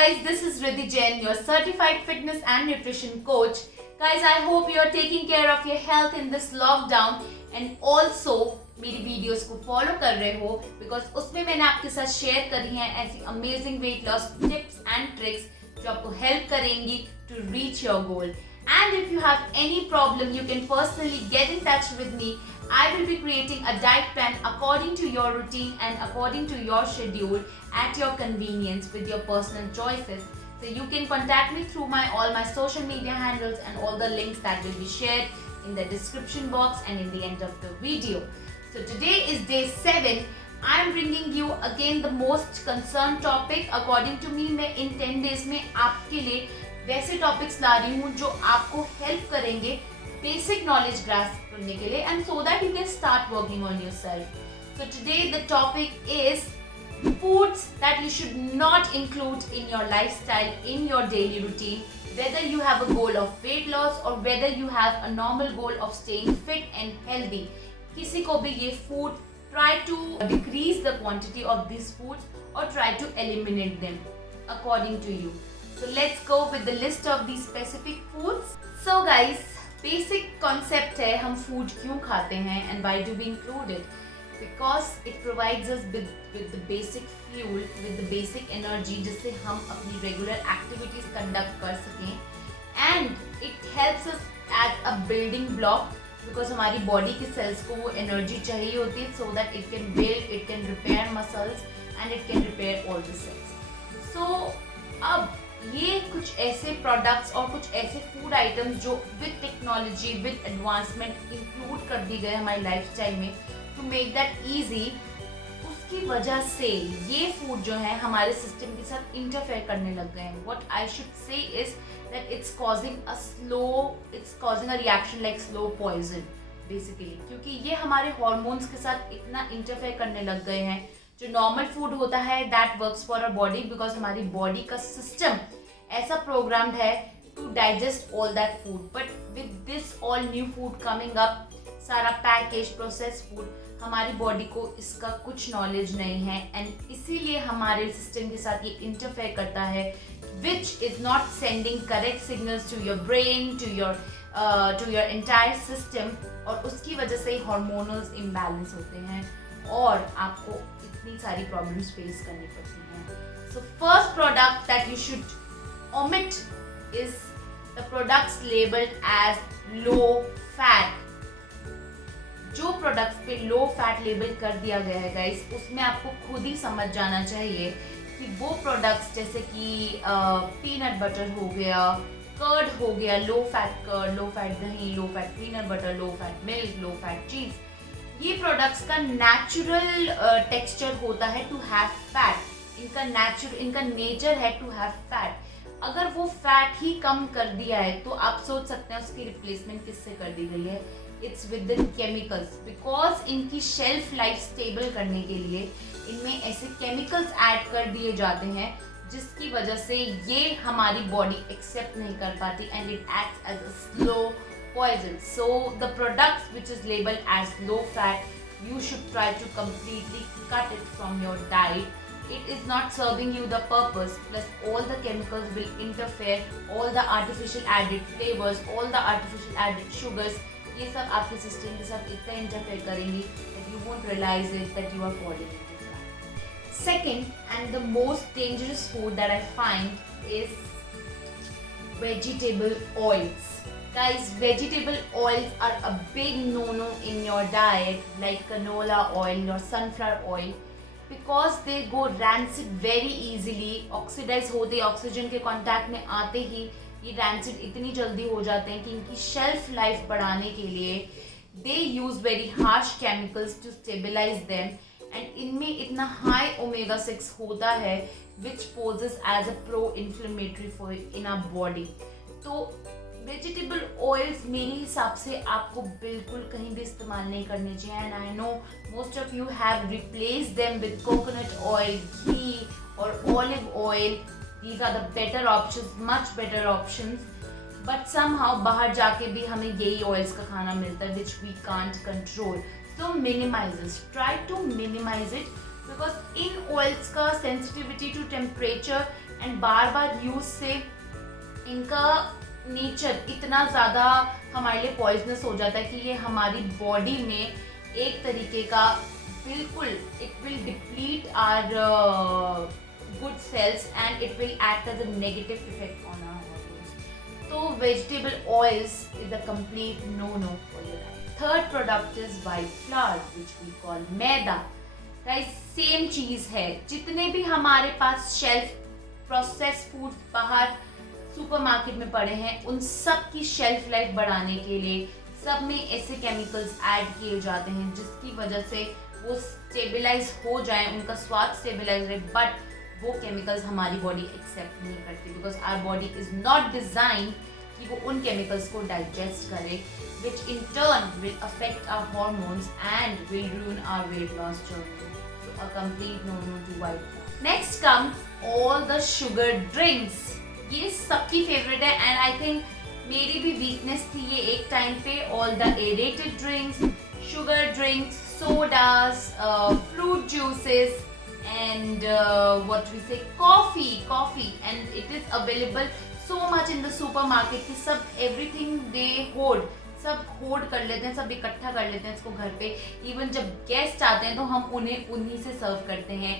guys, this is Riddhi Jain, your certified fitness and nutrition coach. Guys, I hope you are taking care of your health in this lockdown and also मेरी videos को follow कर रहे हो because उसमें मैंने आपके साथ share करी हैं ऐसी amazing weight loss tips and tricks जो आपको हेल्प करेंगी to reach your goal. And if you have any problem, you can personally get in touch with me. I will be creating a diet plan according to your routine and according to your schedule at your convenience with your personal choices. So you can contact me through all my social media handles and all the links that will be shared in the description box and in the end of the video. So today is day 7. I am bringing you again the most concerned topic. According to me, मैं in 10 days में आपके लिए वैसे topics ला रही हूँ जो आपको help करेंगे बेसिक नॉलेज ग्रास्प करने के लिए and so that you can start working on yourself. So today the topic is foods that you should not include in your lifestyle, in your daily routine, whether you have a goal of weight loss or whether you have a normal goal of staying fit and healthy. किसी को भी ये food, try to decrease the quantity of these foods or try to eliminate them according to you. So let's go with the list of these specific foods. So guys, basic concept है हम food क्यों खाते हैं and why do we include it? Because it provides us with the basic fuel, with the basic energy जिससे हम अपनी regular activities conduct कर सकें and it helps us as a building block because हमारी body के cells को वो energy चाहिए होती है so that it can build, it can repair muscles and it can repair all the cells. So अब ये कुछ ऐसे प्रोडक्ट्स और कुछ ऐसे फूड आइटम्स जो with technology with advancement include कर दी गए हमारी लाइफस्टाइल में टू मेक दैट इजी, उसकी वजह से ये फूड जो है हमारे सिस्टम के साथ इंटरफेयर करने लग गए हैं. What I should say is that it's causing a reaction like slow poison basically, क्योंकि ये हमारे हॉर्मोन्स के साथ इतना इंटरफेयर करने लग गए हैं. जो नॉर्मल फूड होता है that works for our body because हमारी बॉडी का सिस्टम ऐसा प्रोग्राम्ड है to digest all that food. But with this all new food coming up, सारा पैकेज प्रोसेस फूड, हमारी बॉडी को इसका कुछ नॉलेज नहीं है एंड इसीलिए हमारे सिस्टम के साथ ये इंटरफेयर करता है which is not sending correct signals to your brain, to your entire system और उसकी वजह से हार्मोनल इम्बैलेंस होते हैं और आपको इतनी सारी प्रॉब्लम्स फेस करनी पड़ती हैं. So first product that you should omit is the products labeled as low fat. जो प्रोडक्ट्स पे लो फैट लेबल कर दिया गया है गाइस, उसमें आपको खुद ही समझ जाना चाहिए कि वो प्रोडक्ट्स जैसे कि पीनट बटर हो गया, कर्ड हो गया, low fat curd, low fat दही, low fat peanut butter, low fat milk, low fat cheese, ये प्रोडक्ट्स का नेचुरल टेक्सचर होता है टू हैव फैट. इनका नेचर है टू हैव फैट. अगर वो फैट ही कम कर दिया है तो आप सोच सकते हैं उसकी रिप्लेसमेंट किससे कर दी गई है. It's with the chemicals because इनकी शेल्फ लाइफ स्टेबल करने के लिए इनमें ऐसे केमिकल्स ऐड कर दिए जाते हैं जिसकी वजह से ये हमारी बॉडी एक्सेप्ट नहीं कर पाती and it acts as a slow poison. So the products which is labeled as low fat, you should try to completely cut it from your diet. It is not serving you the purpose, plus all the chemicals will interfere, all the artificial added flavors, all the artificial added sugars, ये सब आपके system के साथ इतना interfere करेंगी that you won't realize it that you are falling into that. Second and the most dangerous food that I find is vegetable oils. Guys, vegetable oils are a big no-no in your diet like canola oil or sunflower oil because they go rancid very easily. Oxidize होते oxygen के contact में आते ही ये rancid इतनी जल्दी हो जाते हैं कि इनकी shelf life बढ़ाने के लिए they use very harsh chemicals to stabilize them and इनमें इतना high omega 6 होता है which poses as a pro-inflammatory for in our body. तो वेजिटेबल ऑयल्स मेरे हिसाब से आपको बिल्कुल कहीं भी इस्तेमाल नहीं करने चाहिए and I know most of you have replaced them with coconut oil, ghee और olive oil. These are the better options, much better options. But somehow बाहर जाके भी हमें यही ऑयल्स का खाना मिलता है which we can't control. So minimize it, try to minimize it because इन ऑयल्स का सेंसिटिविटी टू टेम्परेचर एंड बार बार यूज से इनका नेचर इतना ज़्यादा हमारे लिए पॉइजनस हो जाता है कि ये हमारी बॉडी में एक तरीके का बिल्कुल it will deplete our good cells and it will act as a negative effect on our hormones. तो vegetable oils is a complete no for your life. Third product is white flour which we call maida. Guys same चीज है, जितने भी हमारे पास shelf process food बाहर supermarket में पड़े हैं उन सब की शेल्फ लाइफ बढ़ाने के लिए सब में ऐसे केमिकल्स ऐड किए जाते हैं जिसकी वजह से वो स्टेबलाइज हो जाए, उनका स्वाद स्टेबलाइज रहे, बट वो केमिकल्स हमारी बॉडी एक्सेप्ट नहीं करती because our body is not design कि वो उन केमिकल्स को डाइजेस्ट करे, which in turn will affect our hormones and will ruin our weight loss journey. So a complete no-no to white flour. Next comes all the sugar drinks. ये सबकी favourite है and I think मेरी भी weakness थी ये एक time पे. All the aerated drinks, sugar drinks, sodas, fruit juices and what we say coffee and it is available so much in the supermarket कि सब everything they hoard, सब hold कर लेते हैं, सब इकट्ठा कर लेते हैं इसको घर पे. इवन जब गेस्ट आते हैं तो हम उन्हें उन्हीं से सर्व करते हैं,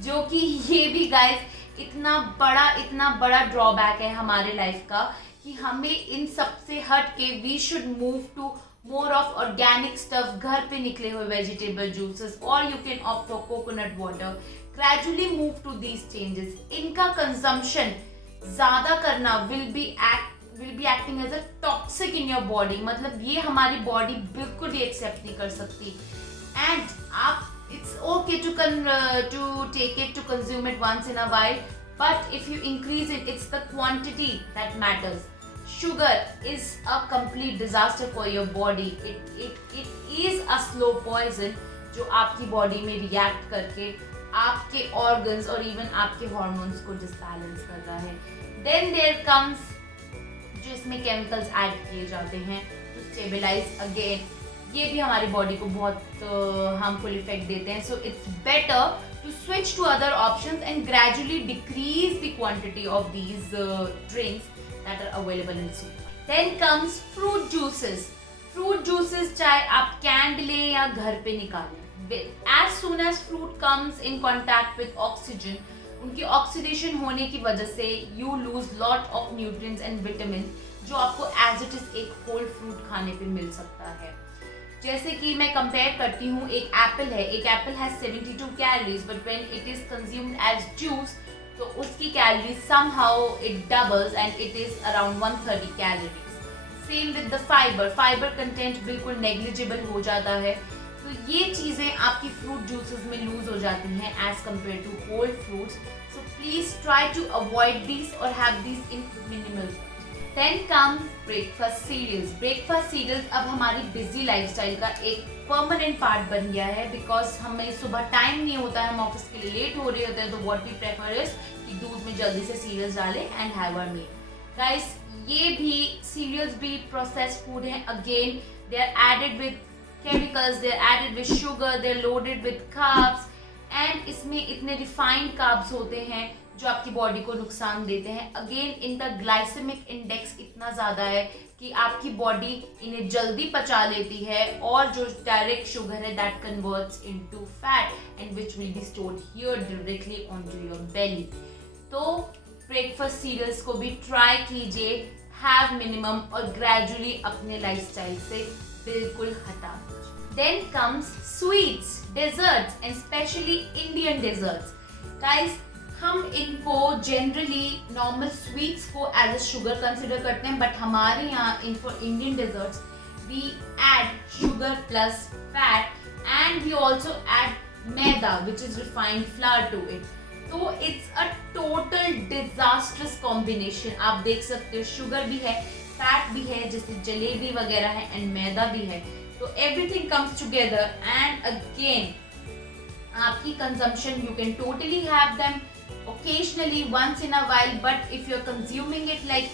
जो कि ये भी गाइस इतना बड़ा ड्रॉबैक है हमारे लाइफ का कि हमें इन सब से हट के we should move to more of organic stuff, घर पे निकले हुए वेजिटेबल जूसेस और you can opt for coconut water. Gradually move to these changes. इनका कंजम्पशन ज्यादा करना will be acting as a toxic in your body. मतलब ये हमारी बॉडी बिल्कुल भी एक्सेप्ट नहीं कर सकती. एंड आप it's okay to take it, to consume it once in a while, but if you increase it's the quantity that matters. Sugar is a complete disaster for your body. It is a slow poison जो आपकी body में react करके आपके organs और even आपके hormones को disbalance कर रहा है. देन देयर कम्स जो इसमें केमिकल्स ऐड किए जाते हैं टू स्टेबलाइज अगेन. ये भी हमारी बॉडी को बहुत हार्मफुल इफेक्ट देते हैं. So it's better to switch to other options and gradually decrease the quantity of these drinks that are available in soup. Then comes fruit juices. Fruit juices चाहे आप canned लें या घर पे निकालें. As soon as fruit comes in contact with oxygen, उनकी oxidation होने की वजह से you lose lot of nutrients and vitamins जो आपको as it is एक whole fruit खाने पे मिल सकता है. जैसे कि मैं कंपेयर करती हूँ, एक एप्पल है, एक apple has 72 calories but when it is consumed as juice तो उसकी calories somehow it doubles and it is around 130 calories. Same with the fiber content बिल्कुल negligible हो जाता है. तो ये चीज़ें आपकी फ्रूट जूसेस में लूज हो जाती हैं as compared to whole fruits. So please try to avoid these or have these in minimal. Then comes breakfast cereals. Breakfast cereals अब हमारी busy lifestyle का एक परमानेंट पार्ट बन गया है बिकॉज हमें सुबह टाइम नहीं होता है, हम ऑफिस के लिए लेट हो रहे होते हैं, तो व्हाट वी प्रेफर इज कि दूध में जल्दी से सीरियल्स डालें and have our meal. Guys ये भी सीरियल्स भी प्रोसेस्ड फूड हैं. Again they are added with chemicals, they are added with sugar, they are loaded with carbs and इसमें इतने रिफाइंड कार्ब्स होते हैं जो आपकी बॉडी को नुकसान देते हैं. अगेन इनका ग्लाइसेमिक इंडेक्स इतना ज़्यादा है कि आपकी बॉडी इन्हें जल्दी पचा लेती है और जो डायरेक्ट शुगर है that converts into fat and which will be stored here directly onto your belly. तो ब्रेकफास्ट सीरियल्स को भी ट्राई कीजिए, हैव मिनिमम और ग्रेजुअली अपने लाइफस्टाइल से बिल्कुल हटा दीजिए. Then comes sweets, desserts and specially Indian desserts. Guys हम इनको जनरली नॉर्मल स्वीट्स को एज अ शुगर कंसिडर करते हैं, बट हमारे यहाँ in for Indian desserts we add sugar plus fat and we also add maida which is refined flour to it. तो it's a total disastrous combination. आप देख सकते हो शुगर भी है, फैट भी है जैसे जलेबी वगैरह है एंड मैदा भी है. तो everything comes together and again आपकी consumption you can totally have them occasionally once in a while, but if you're consuming it like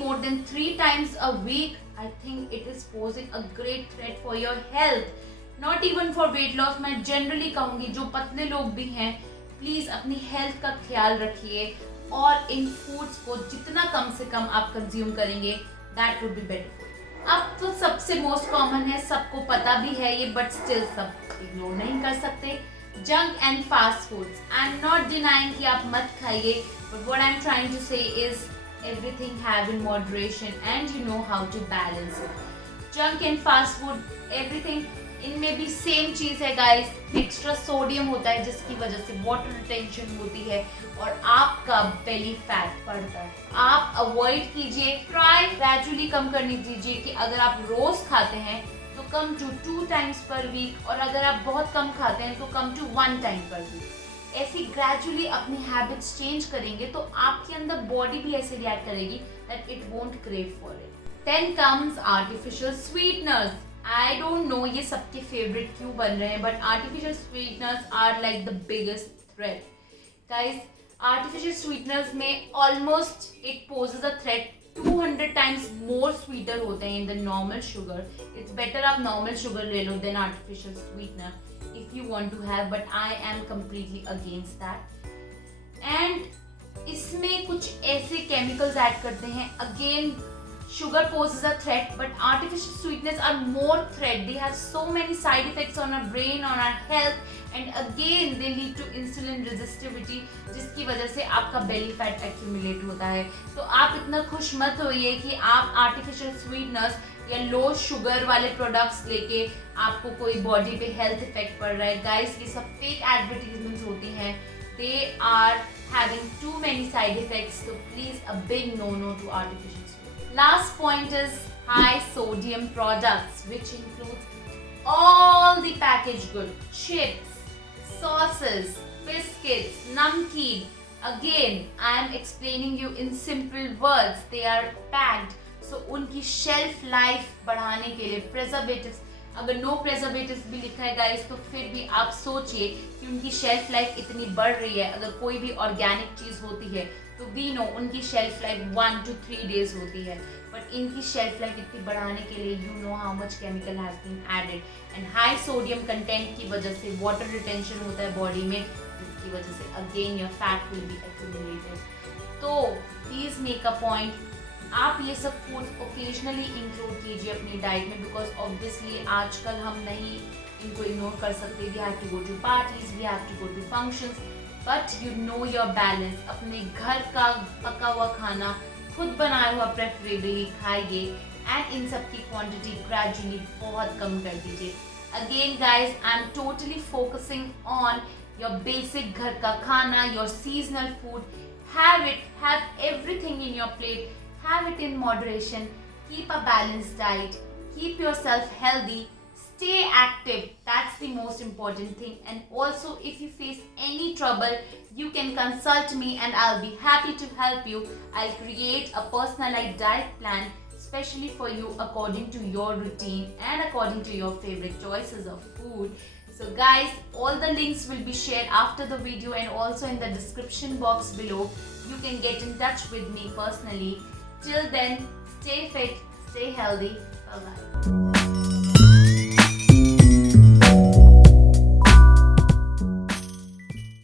more than 3 times a week, I think it is posing a great threat for your health, not even for weight loss. मैं generally कहूँगी जो पतले लोग भी हैं please अपनी health का ख्याल रखिए. और इन फूड्स को जितना कम से कम आप कंज्यूम करेंगे that would be better for you. अब तो सबसे मोस्ट कॉमन है, सबको पता भी है ये, बट स्टिल सब इग्नोर नहीं कर सकते, junk and fast foods. I am not denying कि आप मत खाइए, but what I am trying to say is everything have in moderation and you know how to balance it. Junk and fast food, everything इनमें भी same चीज है guys, extra sodium होता है जिसकी वजह से वाटर रिटेंशन होती है और आपका बेली फैट बढ़ता है। आप अवॉइड कीजिए, ट्राई ग्रेजुअली कम करने दीजिए कि अगर आप रोज खाते हैं तो come to 2 times per week, और अगर आप बहुत कम खाते हैं तो come to 1 time per week. ऐसी ग्रेजुअली अपनी हैबिट्स चेंज करेंगे तो आपके अंदर बॉडी भी ऐसे रिएक्ट करेगी that it won't crave for it. Then comes artificial sweeteners. I don't know ये सबके फेवरेट क्यों बन रहे हैं, but artificial sweeteners are like the biggest threat guys. Artificial sweeteners में almost it poses a threat 200 times more sweeter होते हैं in the normal sugar. It's better आप नॉर्मल शुगर ले लो than artificial sweetener if you want to have, but I am completely against that. And इसमें कुछ ऐसे chemicals add करते हैं, again sugar poses a threat, but artificial sweeteners are more threat. They have so many side effects on our brain, on our health, and again they lead to insulin resistivity, जिसकी वजह से आपका belly fat accumulate होता है। तो आप इतना खुश मत होइए कि आप artificial sweeteners या लो शुगर वाले प्रोडक्ट्स लेके आपको कोई बॉडी पे हेल्थ इफेक्ट पड़ रहा है। गाइस ये सब फेक एडवर्टीजमेंट्स होती हैं, they are having too many side effects, so please a big no to artificial sweeteners. Last point is high sodium products, which includes all the packaged goods, chips, sauces, biscuits, namkeen. Again, I am explaining you in simple words. They are packed. So उनकी shelf life बढ़ाने के लिए preservatives, अगर no preservatives भी लिखा है guys तो फिर भी आप सोचिए कि उनकी शेल्फ लाइफ इतनी बढ़ रही है। अगर कोई भी ऑर्गेनिक चीज होती है तो वी नो उनकी शेल्फ लाइफ 1 to 3 days होती है, बट इनकी शेल्फ लाइफ इतनी बढ़ाने के लिए you know how much chemical has been added, and high sodium content की वजह से वाटर रिटेंशन होता है बॉडी में, जिसकी वजह से again your fat will be accumulated. तो प्लीज मेक अ पॉइंट, आप ये सब फूड ओकेजनली इंक्लूड कीजिए अपनी डाइट में, बिकॉज ऑब्वियसली आजकल हम नहीं इनको इग्नोर कर सकते। We have to go to parties, we have to go to functions, but you know your balance. अपने घर का पका हुआ खाना खुद बनाया हुआ प्रेफरेबली खाइए, एंड इन सब की क्वांटिटी ग्रेजुअली बहुत कम कर दीजिए। Again guys I am totally focusing on your basic घर का खाना, your seasonal food. Have it, have everything in your plate, have it in moderation, keep a balanced diet, keep yourself healthy, stay active, that's the most important thing. And also if you face any trouble, you can consult me and I'll be happy to help you. I'll create a personalized diet plan especially for you according to your routine and according to your favorite choices of food. So guys, all the links will be shared after the video and also in the description box below. You can get in touch with me personally. Till then, stay fit, stay healthy. Bye-bye.